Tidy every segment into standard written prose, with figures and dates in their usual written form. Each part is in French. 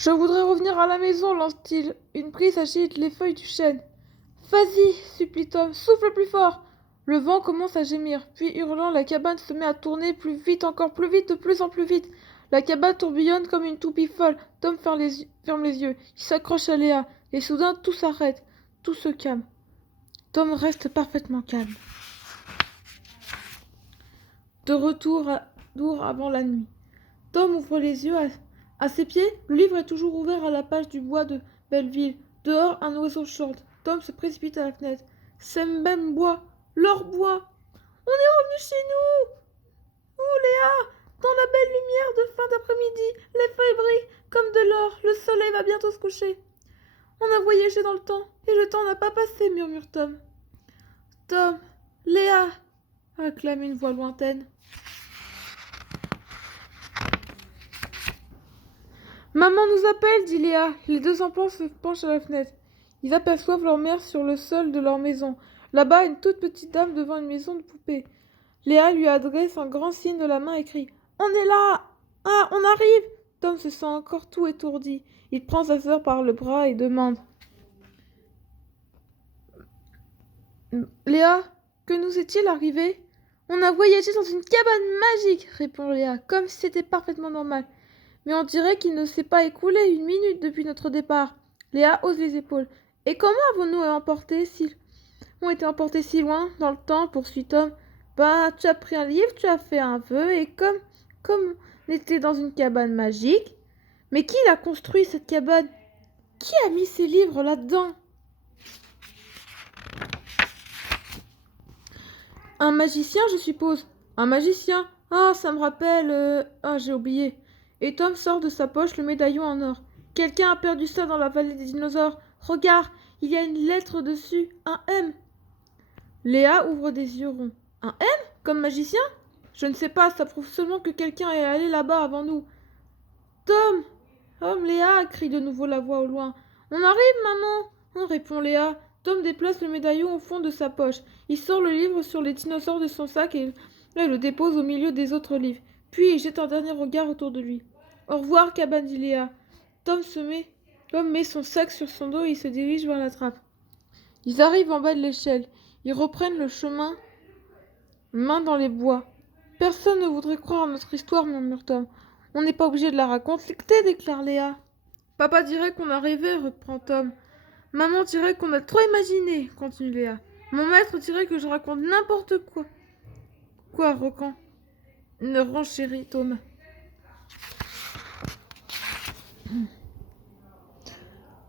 Je voudrais revenir à la maison, lance-t-il. Une brise agite les feuilles du chêne. Vas-y, supplie Tom, souffle plus fort. Le vent commence à gémir, puis hurlant, la cabane se met à tourner plus vite, encore plus vite, de plus en plus vite. La cabane tourbillonne comme une toupie folle. Tom ferme les yeux, il s'accroche à Léa, et soudain tout s'arrête, tout se calme. Tom reste parfaitement calme. De retour avant la nuit. Tom ouvre les yeux. À ses pieds, le livre est toujours ouvert à la page du bois de Belleville. Dehors, un oiseau chante. Tom se précipite à la fenêtre. Sembem boit. Leur boit. On est revenu chez nous. Oh Léa, dans la belle lumière de fin d'après-midi, les feuilles brillent comme de l'or. Le soleil va bientôt se coucher. On a voyagé dans le temps, et le temps n'a pas passé, murmure Tom. Tom, Léa, acclame une voix lointaine. Maman nous appelle, dit Léa. Les deux enfants se penchent à la fenêtre. Ils aperçoivent leur mère sur le sol de leur maison. Là-bas, une toute petite dame devant une maison de poupée. Léa lui adresse un grand signe de la main et crie « On est là! Ah, on arrive !» Tom se sent encore tout étourdi. Il prend sa sœur par le bras et demande « Léa, que nous est-il arrivé ?»« On a voyagé dans une cabane magique !» répond Léa, comme si c'était parfaitement normal. Mais on dirait qu'il ne s'est pas écoulé une minute depuis notre départ. Léa hausse les épaules. Et comment avons-nous été emportés si loin dans le temps, poursuit Tom. Ben, tu as pris un livre, tu as fait un vœu, et comme on était dans une cabane magique. Mais qui l'a construit, cette cabane? Qui a mis ces livres là-dedans? Un magicien, je suppose. Un magicien. Ah, ça me rappelle... Ah, j'ai oublié. Et Tom sort de sa poche le médaillon en or. Quelqu'un a perdu ça dans la vallée des dinosaures. Regarde, il y a une lettre dessus. Un M. Léa ouvre des yeux ronds. Un M? Comme magicien? Je ne sais pas, ça prouve seulement que quelqu'un est allé là-bas avant nous. Tom! Tom, Léa! Crie de nouveau la voix au loin. On arrive, maman! Répond Léa. Tom déplace le médaillon au fond de sa poche. Il sort le livre sur les dinosaures de son sac et le dépose au milieu des autres livres. Puis il jette un dernier regard autour de lui. Au revoir, cabane, dit Léa. Tom met son sac sur son dos et il se dirige vers la trappe. Ils arrivent en bas de l'échelle. Ils reprennent le chemin, main dans les bois. Personne ne voudrait croire à notre histoire, murmure Tom. On n'est pas obligé de la raconter, déclare Léa. Papa dirait qu'on a rêvé, reprend Tom. Maman dirait qu'on a trop imaginé, continue Léa. Mon maître dirait que je raconte n'importe quoi. Quoi, Rocan? Ne renchérit Tom.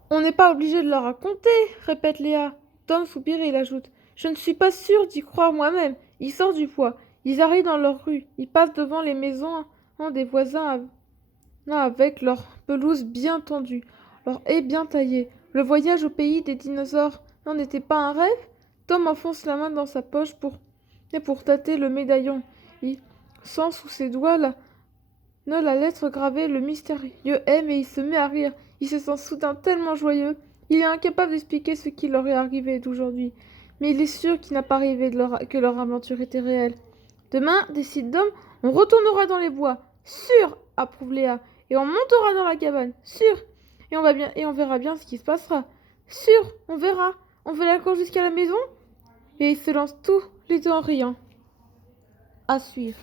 On n'est pas obligé de la raconter, répète Léa. Tom soupire et il ajoute. Je ne suis pas sûre d'y croire moi-même. Il sort du poids. Ils arrivent dans leur rue. Ils passent devant les maisons des voisins avec leur pelouse bien tendue, leur haies bien taillées. Le voyage au pays des dinosaures n'en était pas un rêve? Tom enfonce la main dans sa poche pour tâter le médaillon. Il sent sous ses doigts la lettre gravée, le mystérieux M, et il se met à rire. Il se sent soudain tellement joyeux. Il est incapable d'expliquer ce qui leur est arrivé d'aujourd'hui. Mais il est sûr qu'il n'a pas rêvé que leur aventure était réelle. Demain, décide Dom, on retournera dans les bois. Sûr, approuve Léa. Et on montera dans la cabane. Sûr. Et on verra bien ce qui se passera. Sûr, on verra. On va la cour jusqu'à la maison. Et ils se lancent tous les deux en riant. À suivre.